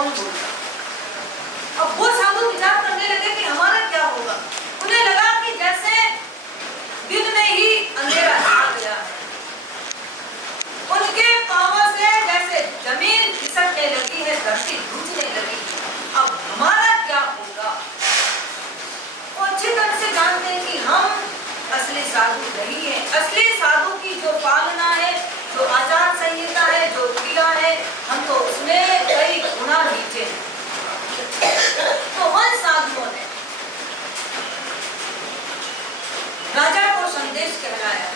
कौन बोलता। अब वो साधु विचार करने लगे कि हमारा क्या होगा। उन्हें लगा कि जैसे दिन में ही अंधेरा छा गया है, उनके पांवों से जैसे जमीन खिसकने लगी है, धरती घुसने लगी। अब हमारा क्या होगा। वो अच्छी तरह से जानते हैं कि हम असली साधु नहीं है। असली साधु की जो पालना है, जो आचार संहिता है, जो क्रिया है, हम तो उसमें कई गुना नीचे हैं। तो उन साधुओं ने राजा को संदेश कहलाया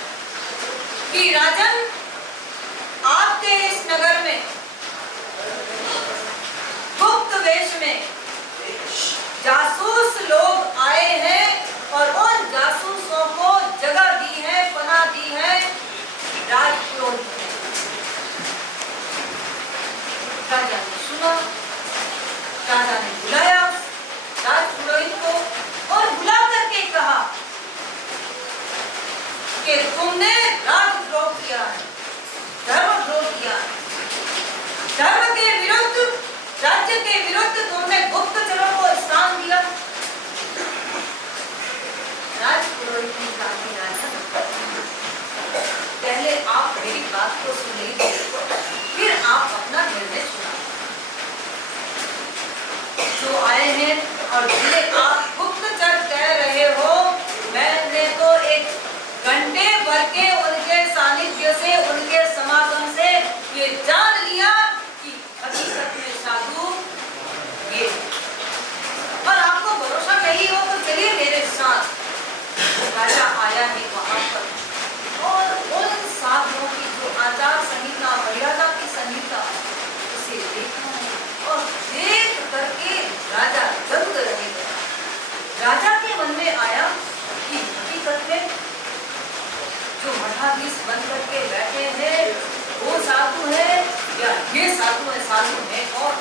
कि राजन, आपके इस नगर में गुप्त वेश में जासूस लोग आए हैं और उन जासूसों को जगह दी है, पनाह दी है राजपुरोहित ने। राजा ने सुना, राजा ने बुलाया राजपुरोहित को और बुला करके कहा कि तुमने राजद्रोह किया है, धर्मद्रोह किया है। धर्म के विरुद्ध, राज्य के विरुद्ध तुमने गुप्तचरों को स्थान दिया। राजपुरोहित ने कहा कि राजा, पहले आप मेरी बात को सुन लीजिए, फिर आप अपना निर्णय सुना। जो आए हैं और जिन्हें आप गुप्तचर कह रहे हो, मैंने तो एक घंटे भर के उनके सानिध्य से, उनके समागम से ये जान लिया कि हकीकत में साधु ये। और आपको भरोसा नहीं हो तो चलिए मेरे साथ। राजा आया है वहां पर और उन साधुओं की जो आचार संहिता, मर्यादा की संहिता, उसे देखना है। और देख करके राजा जंग रहेगा। राजा के मन में आया कि हकीकत में जो मठाधीश बन करके बैठे हैं वो साधु है या ये साधु है, साधु है। और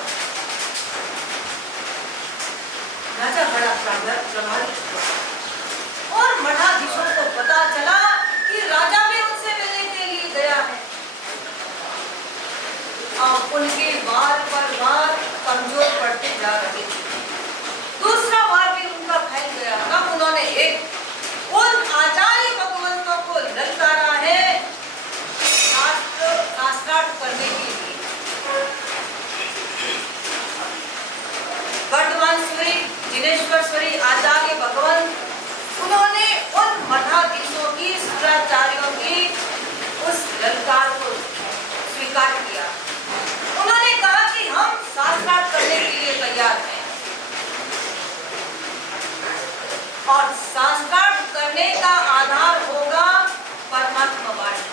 राजा बड़ा प्रभावित हुआ और मठाधीशों को पता चला कि राजा भी उनसे मिलने के लिए गया है। अब उनके वार पर वार कमजोर पड़ते जा रहे थे। दूसरा वार भी उनका फैल गया। तब उन्होंने एक उन आचार्य भगवंतों को ललकारा है शास्त्रार्थ करने के लिए। वर्धमानश्वरी, जिनेश्वरश्वरी आचार्य भगवंत, उन्होंने उन मठाधीशों की, शुक्राचार्यों की उस ललकार को स्वीकार किया। उन्होंने कहा कि हम शास्त्रार्थ करने के लिए तैयार हैं और शास्त्रार्थ करने का आधार होगा परमात्मा वाणी।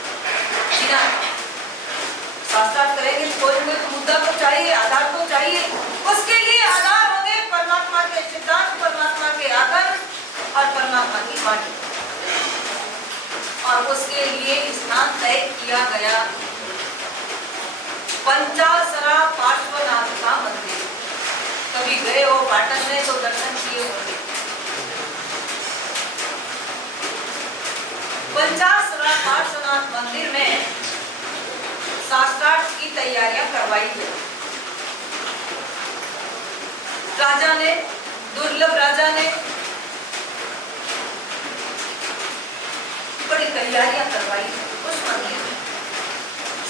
शास्त्रार्थ करेंगे तो कोई मुद्दा तो चाहिए, आधार तो चाहिए। उसके लिए आधार होंगे परमात्मा के सिद्धांत, परमात्मा के आगम और परमात्मा की वाणी। और उसके लिए स्थान तय किया गया पंचासरा पार्श्वनाथ का मंदिर। कभी गए हो पाटन में तो दर्शन किए होंगे। पंचासरा पार्श्वनाथ मंदिर में शास्त्रार्थ की तैयारियां करवाई गई। राजा ने, दुर्लभ राजा ने बड़ी तैयारियां करवाई उस मंदिर में।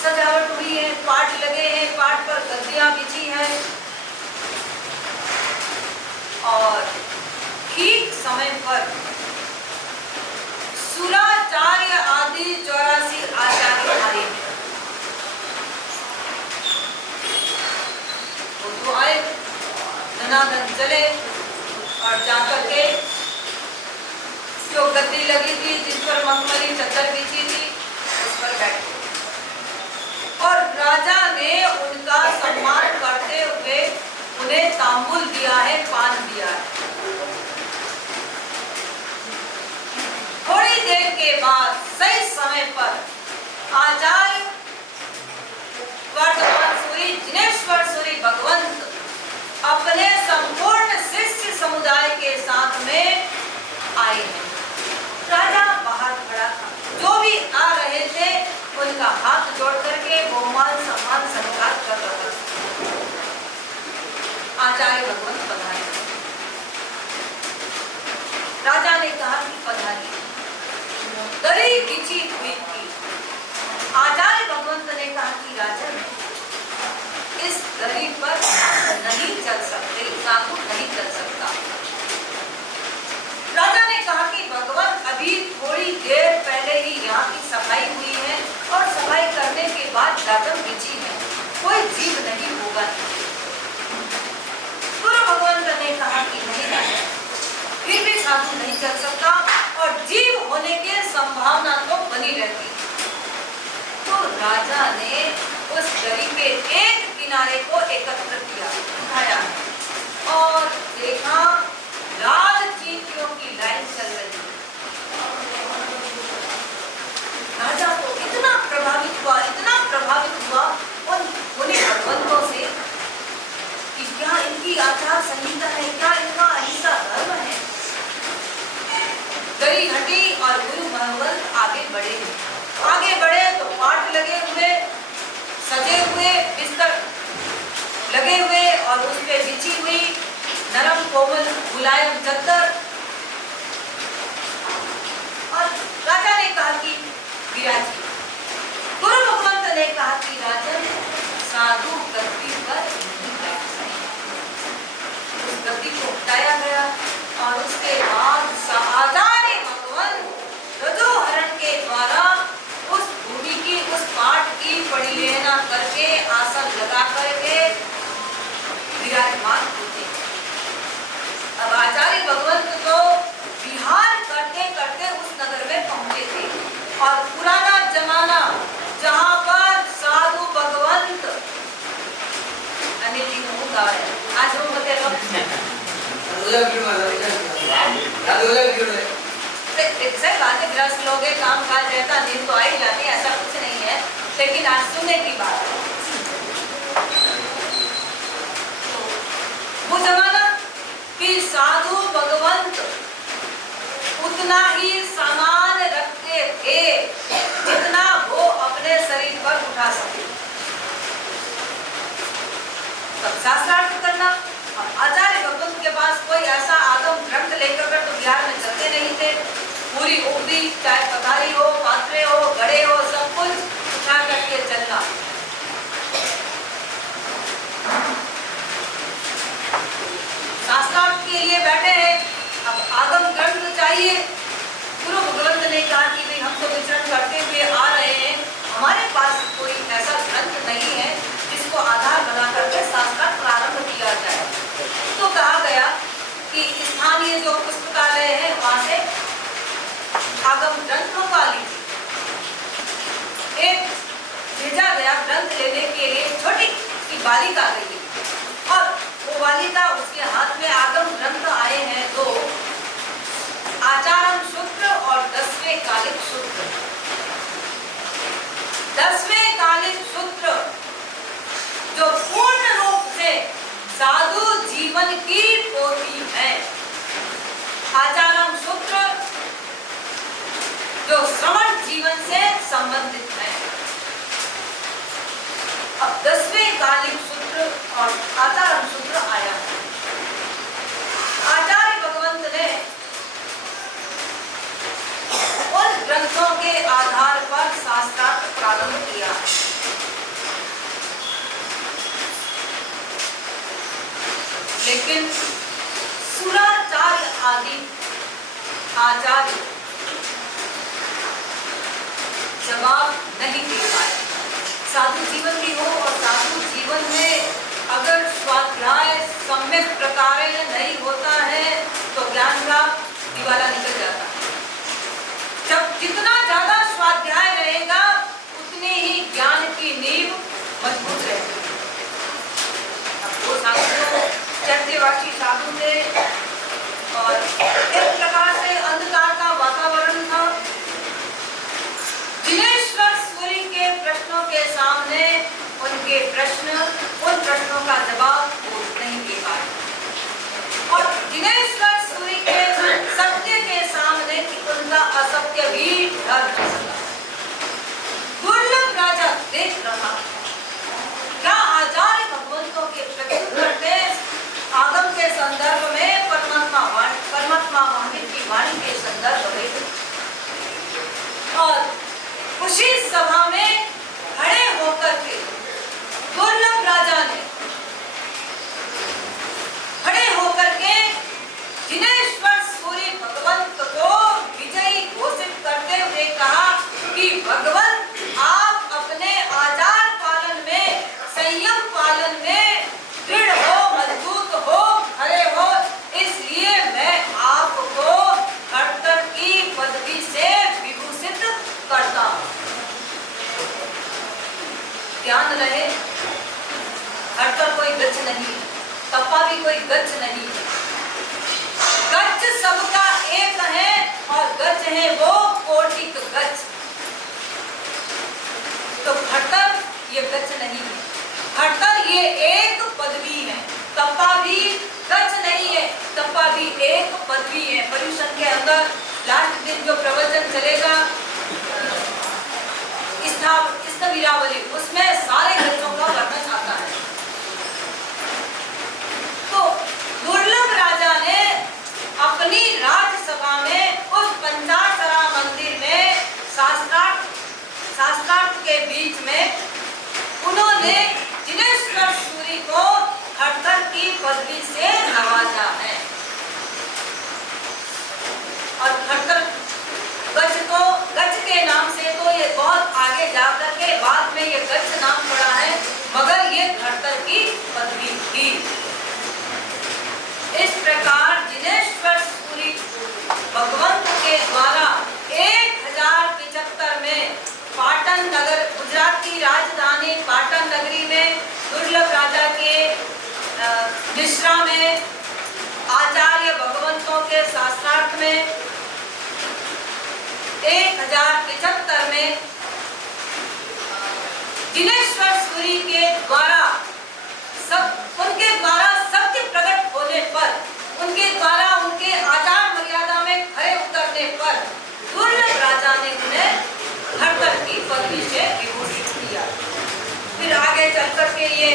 सजावट हुई है, पाट लगे हैं, पाट पर गद्दियां बिछी हैं और ठीक समय पर सुराचार्य आदि 84 आचार्य आए। वो तो आए, धनाधन चले और जाकर के जो गद्दी लगी थी, जिस पर मखमली चादर बिछी थी, उस पर बैठे और राजा ने उनका सम्मान करते हुए उन्हें तांबुल दिया है, पान दिया है। थोड़ी देर के बाद सही समय पर आचार्य वर्धमानश्वरी, जिनेश्वरश्वरी भगवंत अपने संपूर्ण शिष्य समुदाय के साथ में आए हैं। राजा बाहर खड़ा था। जो भी आ रहे थे उनका हाथ जोड़ करके बहुमान सम्मान सत्कार कर रहा था। चल सकता और जीव होने की संभावना तो बनी रहती। तो राजा ने उस दरी के एक किनारे को एकत्र किया, उठाया और देखा लाल चींटियों की लाइन चल रही है। राजा को इतना प्रभावित हुआ उन भगवंतों से कि क्या इनकी आचार संहिता है, क्या इनका अहिंसा धर्म है। दरी हटी और गुरु भगवंत आगे बढ़े तो पाट लगे हुए, सजे हुए बिस्तर लगे हुए और उस पे बिछी हुई नरम कोमल मुलायम चद्दर। और राजा ने कहा कि विराजी, गुरु भगवंत ने कहा कि राजन साधु गद्दी पर नहीं बैठ सकते। उस गद्दी को उठाया गया और उसके बाद आचार्य भगवंत रजोहरण के द्वारा उस भूमि की उस पाट की परिलेना करके आसन लगा करके विराजमान होते। अब आचार्य भगवंत तो विहार करते करते उस नगर में पहुंचे थे और पुराना जमाना जहां पर साधु भगवंत अनिल जी को आज वो बते सर बातें ग्रस्त लोग काम काज रहता नींद तो आ ही जाती है, ऐसा कुछ नहीं है, लेकिन आज सुनने की बात है। वो जमाना कि साधु भगवंत उतना ही सामान रखते थे जितना वो अपने शरीर पर उठा सके। तब शास्त्रार्थ करना, आचार्य भगवंत के पास कोई ऐसा आगम ग्रंथ लेकर तो बिहार में चलते नहीं थे। पूरी उगली चाहे पथारी हो, पात्रे हो, घड़े हो, सब कुछ उठा करके चलना। शास्त्रार्थ के लिए बैठे हैं, अब आगम ग्रंथ चाहिए। गुरु भगवंत ने कहा कि भाई हम तो विचरण करते हुए आ रहे हैं, हमारे पास कोई ऐसा ग्रंथ नहीं है जिसको आधार बना करके शास्त्रार्थ प्रारंभ किया जाए। तो कहा गया कि स्थानीय जो पुस्तकालय है वहां से आगम ग्रंथ मंगवा लीजिए। एक भेजा गया ग्रंथ लेने के लिए, छोटी सी बालिका गई और वो बालिका उसके हाथ में आगम ग्रंथ आए हैं दो, आचारम सूत्र और 10वें कालिक सूत्र। 10वें कालिक सूत्र जो पूर्ण रूप से साधु जीवन की पोथी है, आचारम सूत्र जो श्रवण जीवन से संबंधित है। अब 10वें कालिक सूत्र और आचारम सूत्र आया। आचार्य भगवंत ने उन ग्रंथों के आधार पर शास्त्रार्थ प्रारंभ किया। लेकिन सुराचार्य आदि आचार्य जवाब नहीं दे पाए। साधु जीवन भी हो और साधु जीवन में अगर स्वाध्याय सम्यक प्रकार नहीं होता है तो ज्ञान का दिवाला निकल जाता है। जब जितना ज्यादा स्वाध्याय रहेगा उतनी ही ज्ञान की नींव मजबूत रहेगी। अब वो साधु चर्चेवासी साधु थे और एक प्रकार से अंधकार का वातावरण था। दिनेश्वर सूरी के प्रश्नों के सामने उनके प्रश्न, उन प्रश्नों का जवाब वो नहीं दे पाए और दिनेश्वर सूरी के सत्य के सामने उनका असत्य भी डर न सका। दुर्लभ राजा देख रहा क्या आचार्य भगवंतों के प्रत्युत्तर में आगम के संदर्भ में परमात्मा ध्यान रहे, खड़तर कोई गच्छ नहीं, तप्पा भी कोई गच्छ नहीं। गच्छ सबका एक है और गच्छ है वो कोटिक गच्छ। तो खड़तर ये गच्छ नहीं है, खड़तर ये एक पदवी है। तप्पा भी गच्छ नहीं है, तप्पा भी एक पदवी है। पर्यूषण के अंदर लास्ट दिन जो प्रवचन चलेगा वीरावली, उसमें सारे गच्चों का वर्णन आता है। तो दुर्लभ राजा ने अपनी राजसभा में उस पंचासरा मंदिर में शास्त्रार्थ के बीच में उन्होंने जिनेश्वर सूरी को खड़तर की पदवी से नवाजा है। और खड़तर गच्छ के नाम से तो ये बहुत आगे जाकर के बाद में ये गच्छ नाम पड़ा है, मगर ये खड़तर की पदवी थी। इस प्रकार जिनेश्वर सूरी भगवंत के द्वारा 1075 में पाटन नगर, गुजरात की राजधानी पाटन नगरी में दुर्लभ राजा के मिश्रा में आचार्य भगवंतों के शास्त्रार्थ में 1075 में जिनेश्वर सूरी के द्वारा उनके द्वारा सत्य प्रकट होने पर, उनके द्वारा उनके आचार मर्यादा में खरे उतरने पर दुर्लभ राजा ने उन्हें खड़तर की पदवी से विभूषित किया। फिर आगे चलकर के ये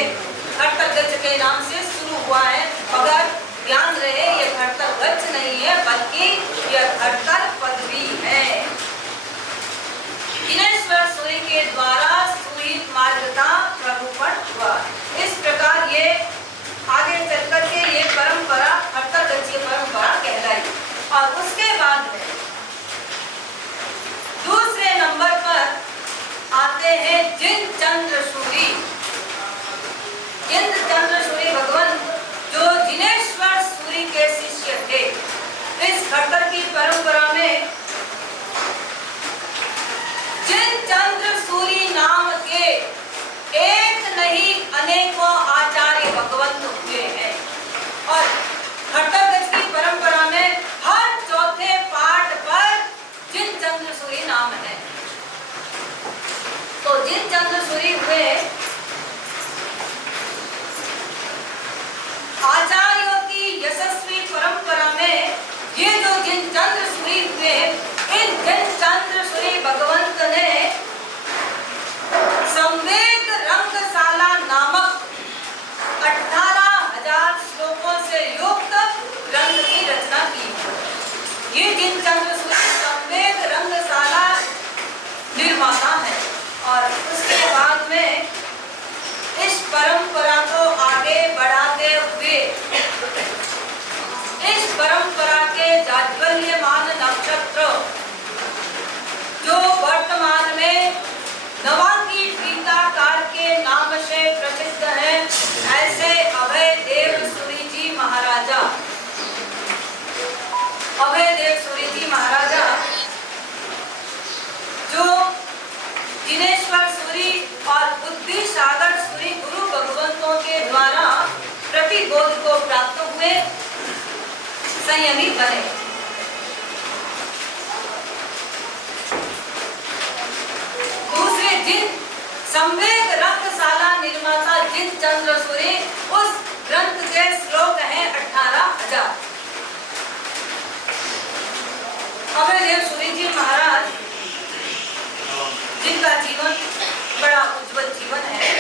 खड़तर गच्छ के नाम से शुरू हुआ है, मगर ध्यान रहे ये खड़तर गच्छ नहीं है, बल्कि यह खड़तर पदवी है। जिनेश्वर सूरी के द्वारा सुहित मार्ग का प्ररूपण हुआ। इस प्रकार ये आगे चलकर के ये परंपरा खड़तर गच्छीय परंपरा कहलाई। और उसके बाद में दूसरे नंबर पर आते हैं जिनचंद्र सूरी। जिनचंद्र सूरी भगवान जो जिनेश्वर सूरी के शिष्य थे। इस खड़तर की परंपरा में जिनचंद्र सूरी नाम के एक नहीं अनेकों आचार्य भगवंत हुए हैं। और खड़तर गच्छ की परंपरा में हर चौथे पाठ पर जिनचंद्र सूरी नाम है। तो जिनचंद्र सूरी हुए आचार्यों की यशस्वी परंपरा में। ये जो जिनचंद्र सूरी हुए, इन जिनचंद्र सूरी भगवंत ने संवेद रंगशाला नामक 18,000 श्लोकों से युक्त ग्रंथ की रचना की। ये जिनचंद्र सूरी संवेद रंगशाला निर्माता है। और उसके बाद में इस परंपरा को आगे बढ़ाते हुए इस परंपरा के जाज्वल्यमान नक्षत्र जो वर्तमान में नवांकी टीकाकार के नाम से प्रसिद्ध है, ऐसे अभय देव सूरी जी महाराजा, अभय देव सूरी जी महाराजा जो जिनेश्वर सूरी और बुद्धि सागर सूरी गुरु भगवंतों के द्वारा प्रतिबोध को प्राप्त हुए, संयमी बने। दूसरे जिन संवेद रंगशाला निर्माता जिनचंद्र सूरी, उस ग्रंथ के श्लोक हैं 18,000। अभय देव सूरी जी महाराज जिनका जीवन बड़ा उज्जवल जीवन है,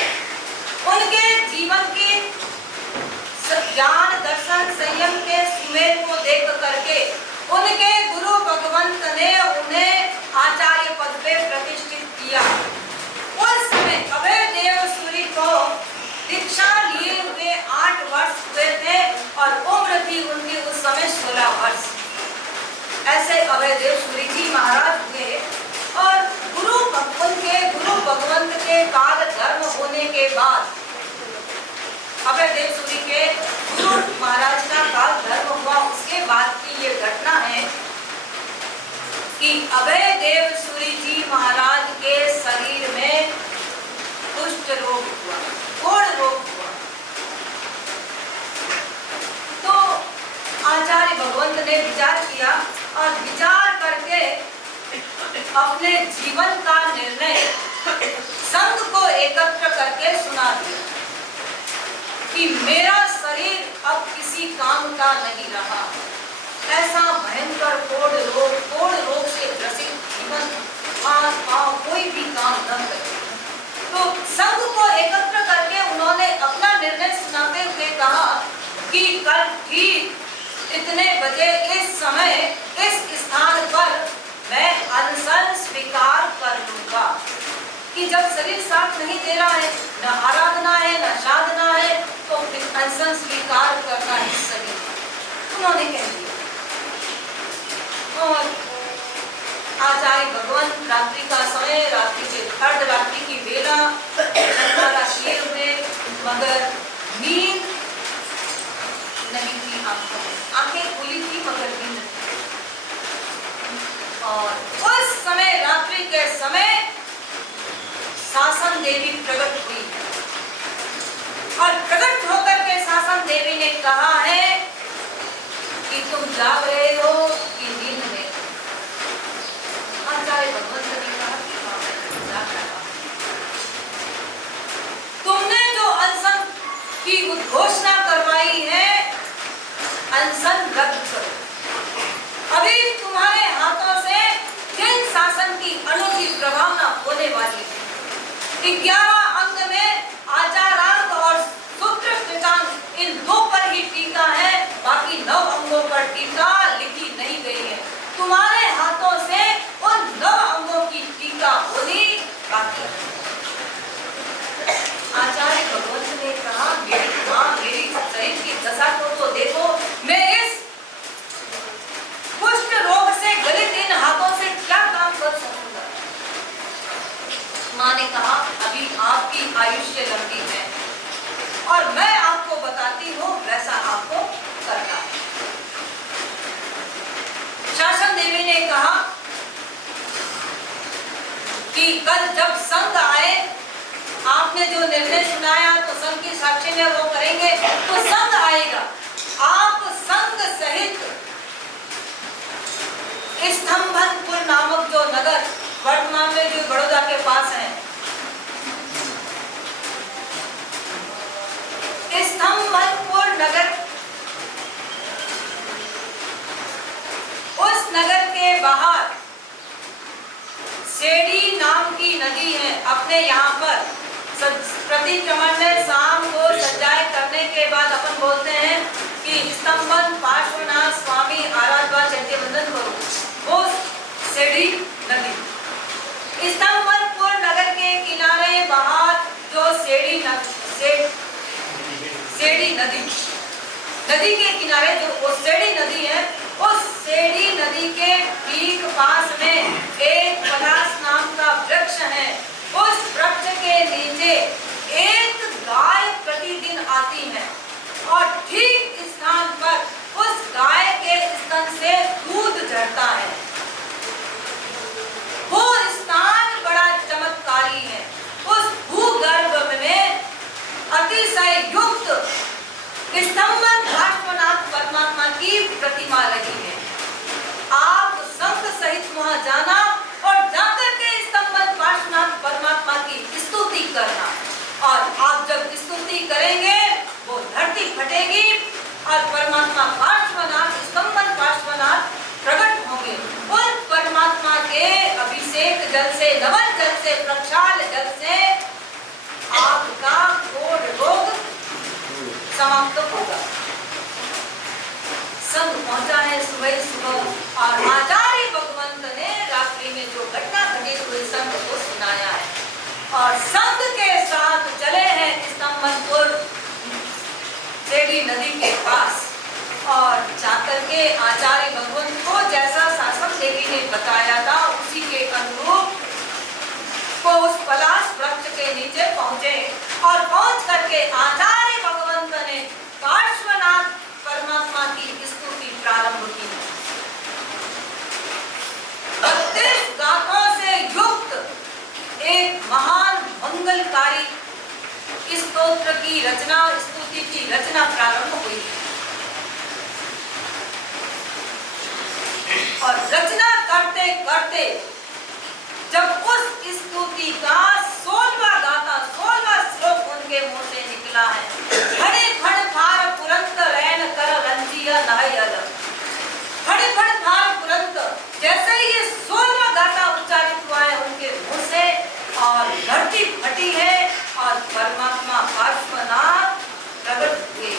उनके जीवन के ज्ञान दर्शन संयम के सुमेर को देख करके उनके गुरु भगवंत ने उन्हें आचार्य पद पे प्रतिष्ठित किया। उस समय अभय देव सूरी को दीक्षा लिए हुए 8 वर्ष हुए थे और उम्र थी उनकी उस समय 16 वर्ष। ऐसे अभय देव सूरी जी महाराज हुए और गुरु भगवंत के काल धर्म होने के बाद अभय देव सूरी के गुरु महाराज का काल धर्म हुआ। उसके बाद की ये घटना है कि अभय देव सूरी जी महाराज के शरीर में कुष्ठ कुष्ठ रोग हुआ, कोढ़ रोग हुआ। तो आचार्य भगवंत ने विचार किया और विचार करके अपने जीवन का निर्णय संघ को एकत्र करके सुना दिया कि मेरा शरीर अब किसी काम का नहीं रहा। ऐसा भयंकर कोढ़ रोग से ग्रसित जीवन हाथ पांव कोई भी काम न करे। तो संघ को एकत्र करके उन्होंने अपना निर्णय सुनाते हुए कहा कि कल ठीक इतने बजे इस समय इस स्थान पर मैं अनशन स्वीकार कर लूंगा। कि जब शरीर साथ नहीं दे रहा है, न आराधना है न साधना है, तो फिर अनशन स्वीकार करना ही सही। उन्होंने कह दिया। और आचार्य भगवान रात्रि का समय, रात्रि के अर्धरात्रि की बेला किए हुए, मगर नींद नहीं थी आंखों में। आंखें खुली थी मगर नींद नहीं। और उस समय रात्रि के समय शासन देवी प्रकट हुई और प्रकट होकर के शासन देवी ने कहा है कि तुम जाग रहे हो कि नींद में। आचार्य भगवंत ने कहा कि हाँ, मैं जाग रहा हूं। तुमने जो अनशन की उद्घोषणा करवाई है, अनशन रद्द करो। अभी तुम्हारे हाथों से जिन शासन की अनूठी प्रभावना होने वाली है, 11 अंग में आचारांग और सूत्र कृतांग इन 2 पर ही टीका है, बाकी 9 अंगों पर टीका लिखी नहीं गई है। तुम्हारे हाथों से उन 9 अंगों की टीका होनी बाकी है। आचार्य भगवंत ने कहा, मेरी मां, मेरी शरीर की दशा को तो देखो, मैं इस कुष्ठ रोग से गलित इन हाथों से क्या काम कर सकूंगा। मां ने कहा, अभी आपकी आयुष्य लंबी है और मैं आपको बताती हूँ वैसा आपको करना है। शासन देवी ने कहा कि कल जब संघ आए, आपने जो निर्णय सुनाया तो संघ की साक्षी में वो करेंगे, तो संघ आएगा। आप संघ सहित स्तंभनपुर नामक जो नगर वर्तमान में जो बड़ौदा के पास है, स्तंभनपुर नगर, उस नगर के बाहर सेड़ी नाम की नदी है। अपने यहाँ पर प्रतिक्रमण में शाम को सजाए करने के बाद अपन बोलते हैं कि स्तंभन पार्श्वनाथ स्वामी आराधना चैत्य वंदन करो। वो सेड़ी नदी, स्तंभनपुर नगर के किनारे बाहर जो सेड़ी नदी के किनारे जो वो सेड़ी नदी है, उस सेड़ी नदी के ठीक पास में एक पलाश नाम का वृक्ष है। उस वृक्ष के नीचे एक गाय प्रतिदिन आती है और ठीक स्थान पर उस गाय के स्तन से दूध झरता है। वो स्थान बड़ा चमत्कारी है। उस भूगर्भ में अतिशय युक्त स्तंभन पार्श्वनाथ परमात्मा की प्रतिमा रही है। आप संघ सहित वहां जाना और जाकर के स्तंभन पार्श्वनाथ परमात्मा की स्तुति करना। स्तोत्र की रचना, स्तुति की रचना प्रारंभ हुई और रचना करते करते जब उस स्तुति का 16वां गाथा 16वां श्लोक उनके मुंह से निकला है, खड़े खड़ फार पुरंत रैन कर रंजिया नाय अलग, खड़े खड़ फार पुरंत, जैसे ही ये 16वां गाथा उच्चारित हुआ है उनके मुंह से और धरती फटी है और परमात्मा पार्श्वनाथ प्रकट हुए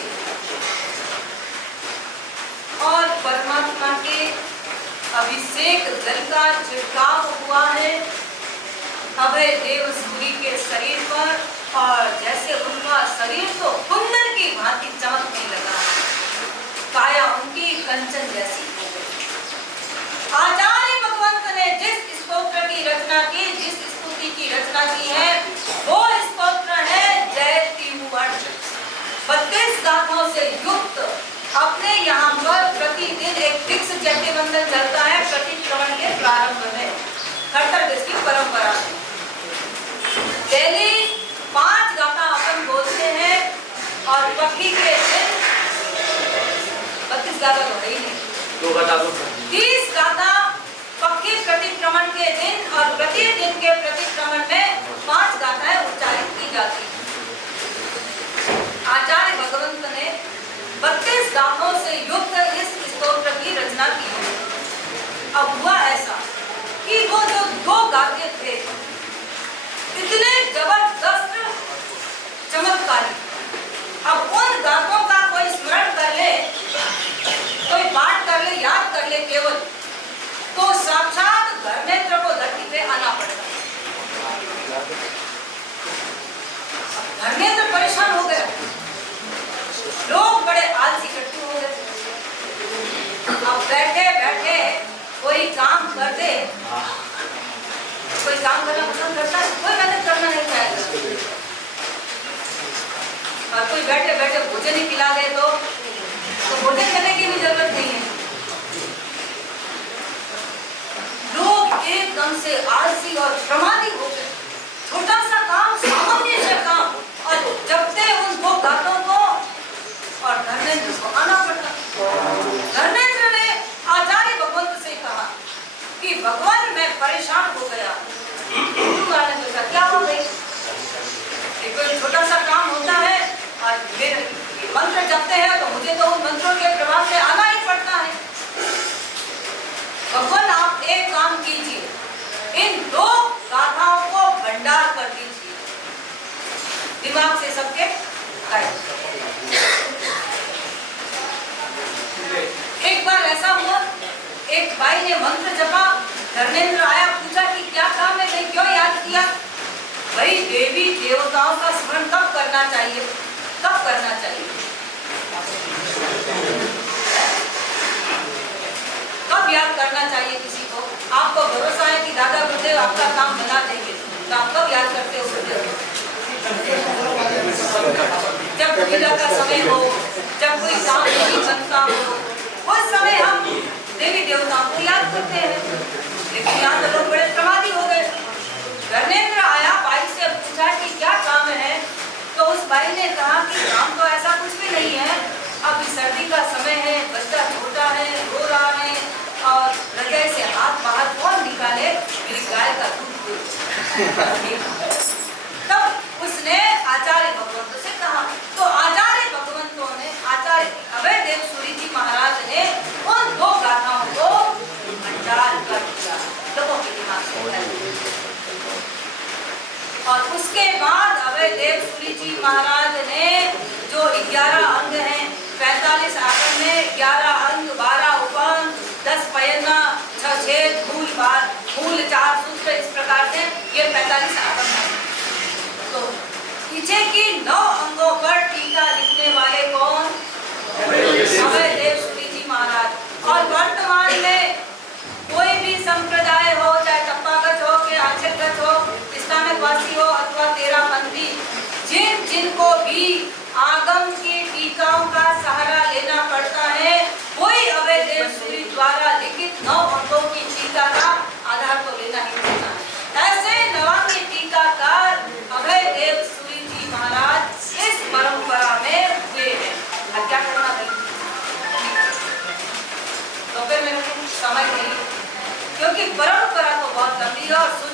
और परमात्मा के अभिषेक जल का छिड़काव हुआ है अभय देव सूरी के शरीर पर और जैसे उनका शरीर तो कुंदन की भांति चमकने लगा, काया उनकी कंचन जैसी हो गई। आचार्य भगवंत ने जिस स्तोत्र की रचना की, जिस स्तुति की रचना की है, वो स्तोत्र है जयति 32 गाथों से युक्त। अपने यहाँ पर प्रतिदिन एक फिक्स जयति मंडल चलता है प्रतिक्रमण के प्रारंभ में, खट्टर देश की परंपरा है। डेली 5 गाथा अपन बोलते हैं और पक्की के दिन 32 गाथा तो है ही नहीं, 2 गाथा 30 गाथा पक्की प्रतिक्रमण के दिन और प्रतिदिन के प्रतिक्रमण में 5 गाथाएं उच्चारित की जाती हैं। आचार्य भगवंत ने 32 गाथों से युक्त इस स्तोत्र की रचना की है। अब हुआ ऐसा कि वो जो 2 गाथे थे इतने जबरदस्त चमत्कारी, अब उन गाथों का कोई स्मरण कर ले, कोई पाठ कर ले, याद कर ले केवल, तो साक्षात धर्मेंद्र को धरती पे आना पड़ता। धर्मेंद्र परेशान हो गए, लोग बड़े आलसी इकट्ठे हो गए। अब बैठे बैठे कोई काम कर दे, कोई काम करना पसंद करता है, कोई मेहनत करना नहीं चाहेगा, और कोई बैठे बैठे भोजन ही खिला दे तो भोजन करने की भी जरूरत नहीं है। लोग एकदम से आलसी और श्रमादी हो गए, छोटा सा काम, सामान्य सा काम, और जब से उन 2 गाथों को और धर्मेंद्र को आना पड़ता। धर्मेंद्र ने आचार्य भगवंत से कहा कि भगवान मैं परेशान हो गया, क्या हो गई? कोई छोटा सा काम होता है और मेरे मंत्र जपते हैं तो मुझे तो उन मंत्रों के प्रभाव से आना ही पड़ता है। भगवान आप एक काम कीजिए, इन 2 गाथाओं को भंडार कर दीजिए, दिमाग से सबके एक बार ऐसा हुआ, एक भाई ने मंत्र जपा, धर्मेंद्र आया, पूछा कि क्या काम है, नहीं क्यों याद किया? भाई देवी देवताओं का स्मरण कब करना चाहिए, कब करना चाहिए, कब याद करना चाहिए किसी को? आपको भरोसा है कि दादा गुरुदेव आपका काम बना देंगे, तो आप कब याद करते हो? जब पूजा का समय हो, जब कोई काम नहीं बनता हो, उस समय हम देवी देवताओं को याद करते हैं। लेकिन यहाँ तो लोग बड़े प्रमादी हो गए। धर्मेंद्र आया, भाई से पूछा कि क्या काम है, तो उस भाई ने कहा कि काम तो ऐसा कुछ भी नहीं है, अभी सर्दी का समय है, बच्चा छोटा है, रो रहा है और हृदय से हाथ बाहर कौन निकाले, मेरी गाय का दूध। तब उसने आचार्य भगवंत से कहा, तो आचार्य भगवंतों ने, आचार्य अभय देव सूरी जी महाराज ने उन 2 गाथाओं को भंडार कर दिया लोगों के दिमाग से। और उसके बाद अभय देव सूरी जी महाराज ने जो 11 अंग हैं, 45 आगम में 11 अंग, 12 उपअंग, 10 पयना, 6 छेद, फूल 4 सूत्र, इस प्रकार से ये 45 आगम है। तो पीछे की 9 अंगों पर टीका लिखने वाले कौन? अभय देव सूरी जी महाराज। और वर्तमान में कोई भी संप्रदाय हो, चाहे टप्पागत हो, के आचरगत हो, इस्लामिक वासी हो अथवा तेरापंथी, जिनको भी आगम की टीकाओं का सहारा लेना पड़ता है, कोई अभय देव सूरी द्वारा लिखित 9 अंगों की टीका का आधार तो लेना ही पड़ता है। ऐसे नवांगी टीकाकार अभय देव सूरी जी महाराज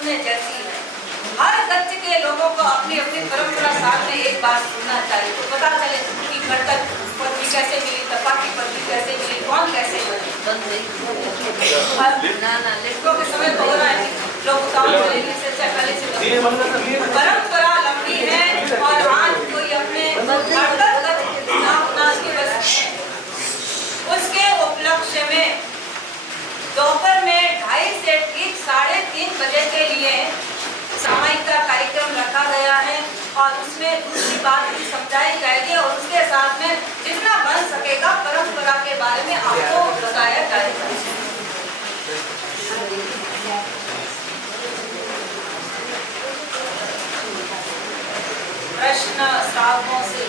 सुनने जैसी है। हर गच्छ के लोगों को अपनी अपनी परंपरा साथ में एक बार सुनना चाहिए, तो पता चले कि घटक पत्नी कैसे मिली, तपा की पत्नी कैसे मिली, कौन कैसे बनी। लेटकों के समय तो हो रहा है कि लोग उतावल लेने से पहले से परंपरा लंबी है और आज कोई अपने उसके उपलक्ष्य में दोपहर में 2:30 से ठीक 3:30 बजे के लिए सामायिक का कार्यक्रम रखा गया है और उसमें दूसरी बात भी समझाई जाएगी और उसके साथ में जितना बन सकेगा परंपरा के बारे में आपको बताया जाएगा। प्रश्न श्रावकों से